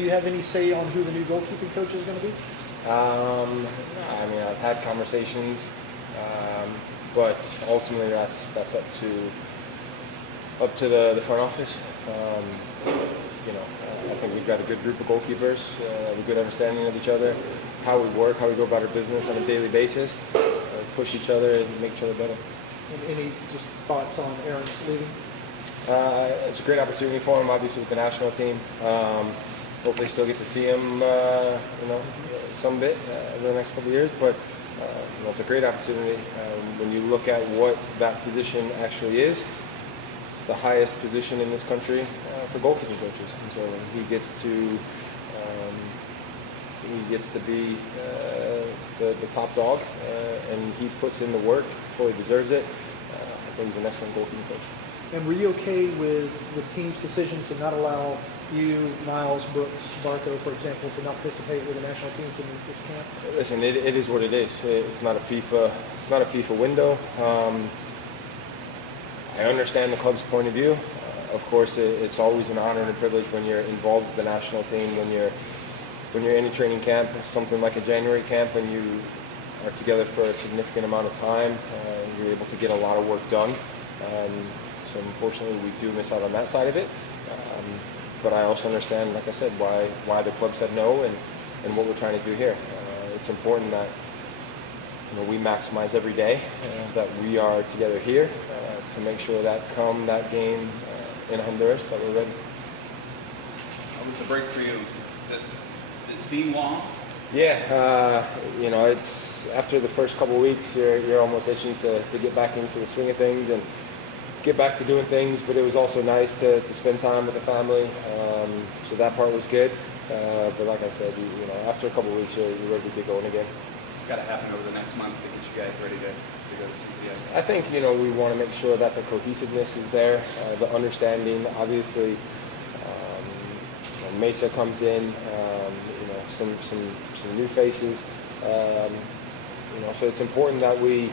do you have any say on who the new goalkeeping coach is going to be? I mean, I've had conversations, but ultimately that's up to the front office. I think we've got a good group of goalkeepers, a good understanding of each other, how we work, how we go about our business on a daily basis, push each other and make each other better. And any just thoughts on Aaron's leaving? It's a great opportunity for him, obviously, with the national team. Hopefully still get to see him, some bit over the next couple of years. But it's a great opportunity. When you look at what that position actually is, it's the highest position in this country for goalkeeping coaches. And so he gets to be the top dog, and he puts in the work, fully deserves it. I think he's an excellent goalkeeping coach. And were you okay with the team's decision to not allow you, Niles, Brooks, Barco, for example, to not participate with the national teams in this camp? Listen, it is what it is. It's not a FIFA window. I understand the club's point of view. Of course, it's always an honor and a privilege when you're involved with the national team, when you're in a training camp, something like a January camp, when you are together for a significant amount of time. You're able to get a lot of work done. So unfortunately, we do miss out on that side of it. But I also understand, like I said, why the club said no and what we're trying to do here. It's important that we maximize every day, that we are together here to make sure that come that game in Honduras, that we're ready. How was the break for you? Did it seem long? Yeah, it's after the first couple of weeks, you're almost itching to get back into the swing of things and get back to doing things, but it was also nice to spend time with the family, so that part was good. But like I said, after a couple of weeks, you're ready to get going again. It's got to happen over the next month to get you guys ready to go to CCA. I think we want to make sure that the cohesiveness is there, the understanding. Obviously, Mesa comes in, some new faces. So it's important that we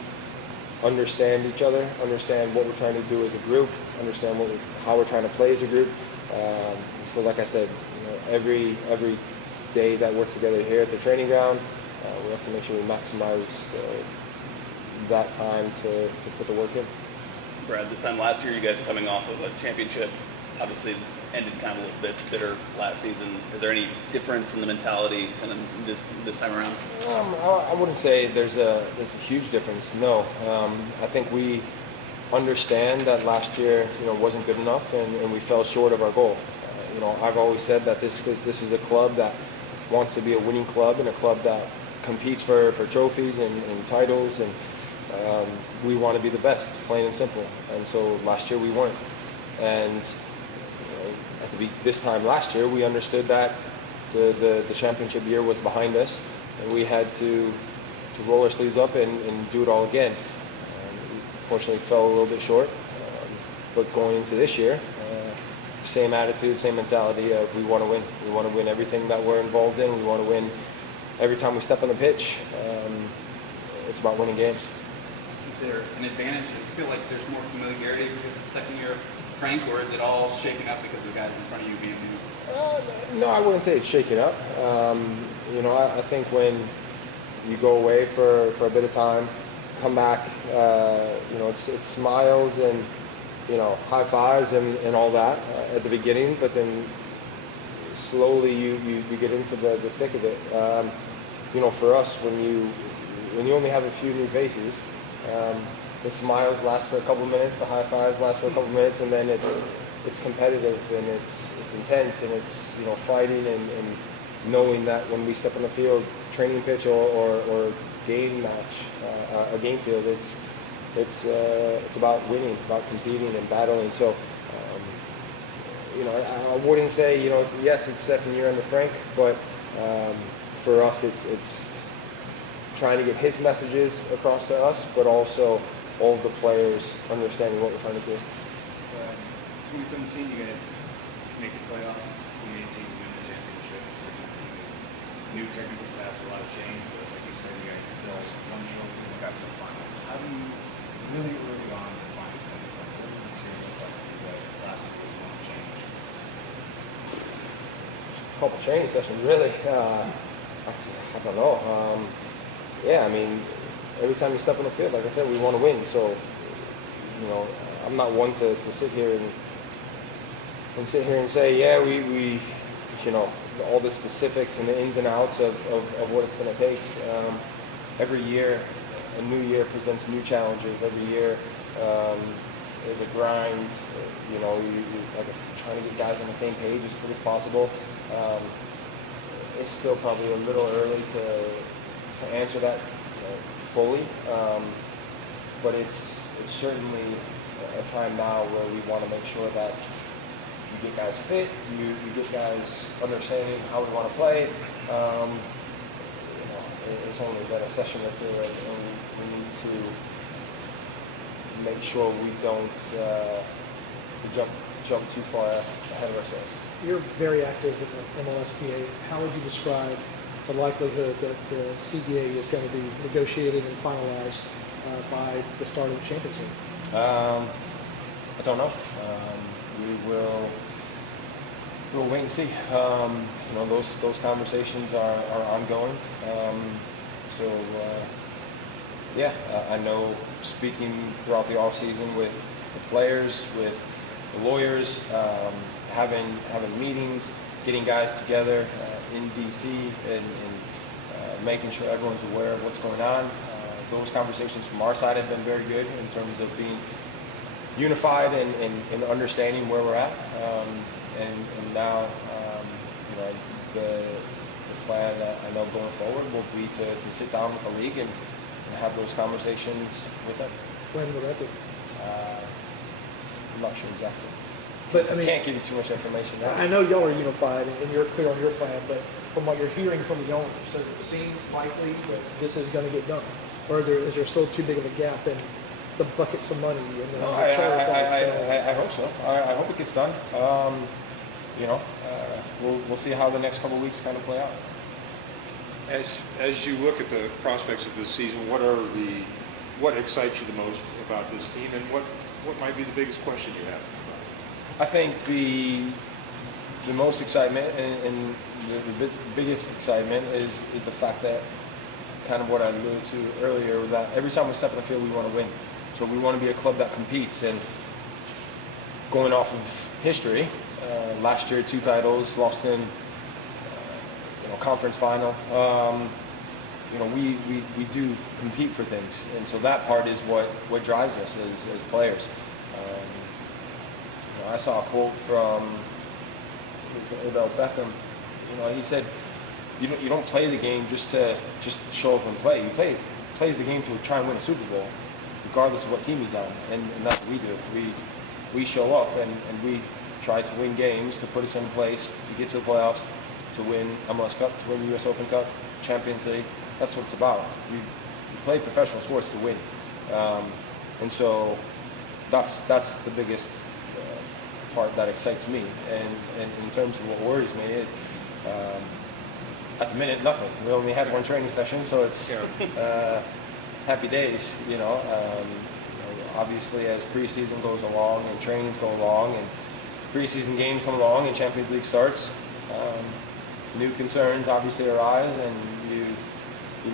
understand each other, understand what we're trying to do as a group, understand how we're trying to play as a group. So like I said, every day that we're together here at the training ground, we have to make sure we maximize that time to put the work in. Brad, this time last year, you guys are coming off of a championship. Obviously, ended kind of a little bit bitter last season. Is there any difference in the mentality kind of this time around? I wouldn't say there's a huge difference. No, I think we understand that last year wasn't good enough, and we fell short of our goal. I've always said that this is a club that wants to be a winning club and a club that competes for trophies and titles, and we want to be the best, plain and simple. And so last year we weren't. And this time last year, we understood that the championship year was behind us, and we had to roll our sleeves up and do it all again. Unfortunately, fell a little bit short. But going into this year, same attitude, same mentality of we want to win. We want to win everything that we're involved in. We want to win every time we step on the pitch. It's about winning games. Is there an advantage? Do you feel like there's more familiarity because it's the second year of Frank, or is it all shaken up because of the guys in front of you being new? No, I wouldn't say it's shaken up. I think when you go away for a bit of time, come back, it's smiles and high fives and all that at the beginning, but then slowly you get into the thick of it. For us, when you only have a few new faces, the smiles last for a couple minutes, the high fives last for a couple minutes, and then it's competitive and it's intense and it's fighting and knowing that when we step on the field, training pitch or game match, a game field, it's about winning, about competing and battling. So I wouldn't say yes, it's second year under Frank, but for us it's trying to get his messages across to us, but also all of the players understanding what we're trying to do. 2017, you guys make the playoffs. 2018, you win the championship. 2019 is new technical staff, a lot of change, but like you said, you guys still won trophies and got to the finals. How do you really early on define 2020? What does this year look like for you guys? The last year was a lot of change. couple training sessions, really. I don't know. Yeah, I mean, every time you step on the field, like I said, we want to win. So, you know, I'm not one to sit here and say, yeah, we you know, all the specifics and the ins and outs of what it's going to take. Every year, a new year presents new challenges. Every year is a grind. You know, like I said, trying to get guys on the same page as quick as possible. It's still probably a little early to answer that fully, but it's certainly a time now where we want to make sure that you get guys fit, you get guys understanding how we want to play. It's only been a session or two, and we need to make sure we don't jump too far ahead of ourselves. You're very active in the MLSPA. How would you describe the likelihood that the CBA is going to be negotiated and finalized by the start of the Champions League? I don't know. We'll wait and see. You know, those conversations are ongoing. Yeah, I know speaking throughout the off season with the players, with the lawyers, having meetings, getting guys together in DC, and making sure everyone's aware of what's going on. Those conversations from our side have been very good in terms of being unified and understanding where we're at. And now, you know, the plan I know going forward will be to sit down with the league and have those conversations with them. When will that be? I'm not sure exactly. But I mean, can't give you too much information now. I know y'all are unified and you're clear on your plan, but from what you're hearing from the owners, does it seem likely that this is going to get done? Or is there still too big of a gap in the buckets of money and the I hope so. I hope it gets done. You know, we'll see how the next couple of weeks kind of play out. As you look at the prospects of this season, what excites you the most about this team, and what might be the biggest question you have? I think the most excitement and the biggest excitement is the fact that, kind of what I alluded to earlier, that every time we step on the field, we want to win. So we want to be a club that competes. And going off of history, last year 2 titles, lost in conference final. You know, we do compete for things, and so that part is what drives us as players. You know, I saw a quote from Odell Beckham. You know, he said, "You don't play the game just to show up and play. You plays the game to try and win a Super Bowl, regardless of what team he's on." And that's what we do. We show up and we try to win games to put us in place to get to the playoffs, to win MLS Cup, to win US Open Cup, Champions League. That's what it's about. You play professional sports to win, and so that's the biggest part that excites me. And in terms of what worries me, at the minute, nothing. We only had 1 training session, so it's happy days. You know, obviously as preseason goes along and trainings go along and preseason games come along and Champions League starts, new concerns obviously arise, and you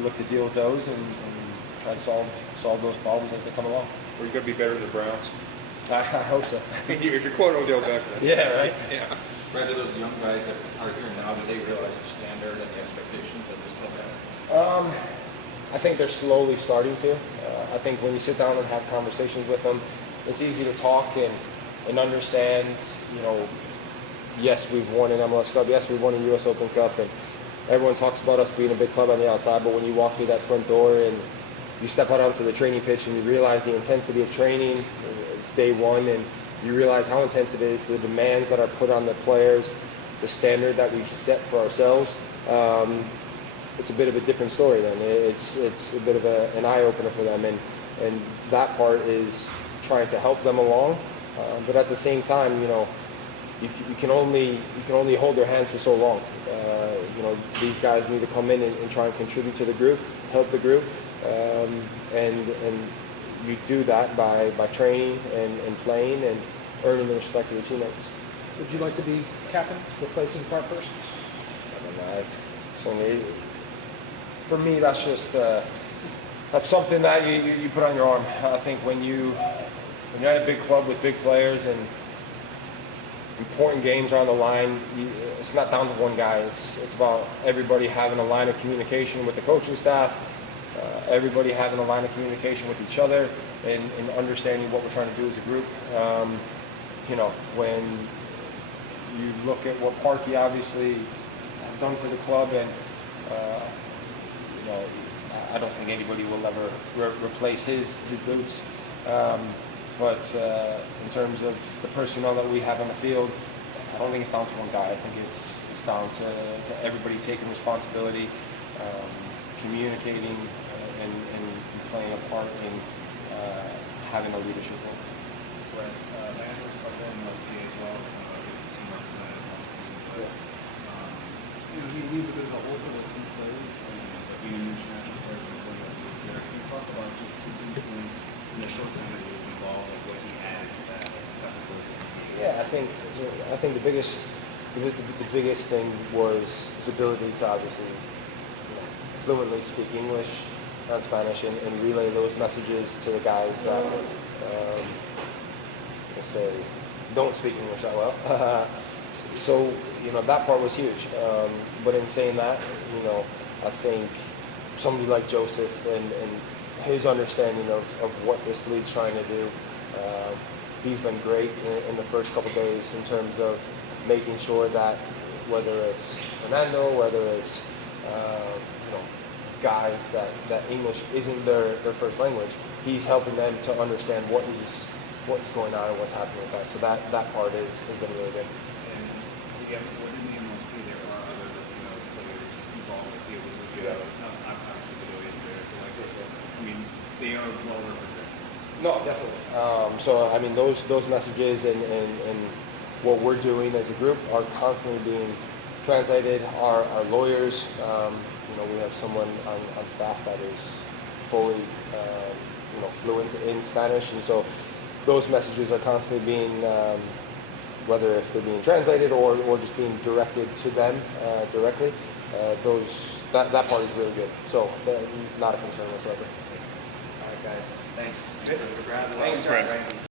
look to deal with those and try to solve those problems as they come along. Are you going to be better than the Browns? I hope so. If you're quoting Odell Beckham. Yeah, right. Yeah. Brad, do those young guys that are here now, do they realize the standard and the expectations that this club has? I think they're slowly starting to. I think when you sit down and have conversations with them, it's easy to talk and understand, you know, yes, we've won an MLS Cup, yes, we've won a US Open Cup, and everyone talks about us being a big club on the outside, but when you walk through that front door and you step out onto the training pitch and you realize the intensity of training, it's day one, and you realize how intense it is, the demands that are put on the players, the standard that we've set for ourselves, it's a bit of a different story then. It's a bit of an eye-opener for them, and that part is trying to help them along, but at the same time, you know, you can only hold their hands for so long. You know, these guys need to come in and try and contribute to the group, help the group, and you do that by training and playing and earning the respect of your teammates. Would you like to be captain, replacing Parkhurst? For me, that's just that's something that you put on your arm. I think when you're at a big club with big players and important games are on the line, it's not down to one guy. It's about everybody having a line of communication with the coaching staff, everybody having a line of communication with each other, and understanding what we're trying to do as a group. When you look at what Parkey obviously have done for the club, and I don't think anybody will ever replace his boots. But in terms of the personnel that we have on the field, I don't think it's down to one guy. I think it's down to everybody taking responsibility, communicating, and playing a part in having a leadership role. Right. Landry's part of that must be as well as kind of a team representative. But, he leaves a bit of a hole for the team players, but being an international player is there. Can you talk about just his influence in the short time that he was involved, like what he added to that, Yeah, I think the biggest thing was his ability to obviously fluently speak English and Spanish and relay those messages to the guys that say don't speak English that well. So that part was huge. But in saying that, I think somebody like Joseph and his understanding of what this league's trying to do, he's been great in the first couple days in terms of making sure that whether it's Fernando, whether it's guys that English isn't their first language, he's helping them to understand what's going on and what's happening with that. So that part has been really good. And again, within the MLSP, there are other Latino players involved with you. Obviously, Bedoya is there, so they are well represented. No, definitely. So those messages and what we're doing as a group are constantly being translated. Our lawyers, we have someone on staff that is fully, fluent in Spanish, and so those messages are constantly being, whether if they're being translated or just being directed to them directly. That part is really good. So not a concern whatsoever. All right, guys. Thanks. Good. Brad, Thanks, Brad.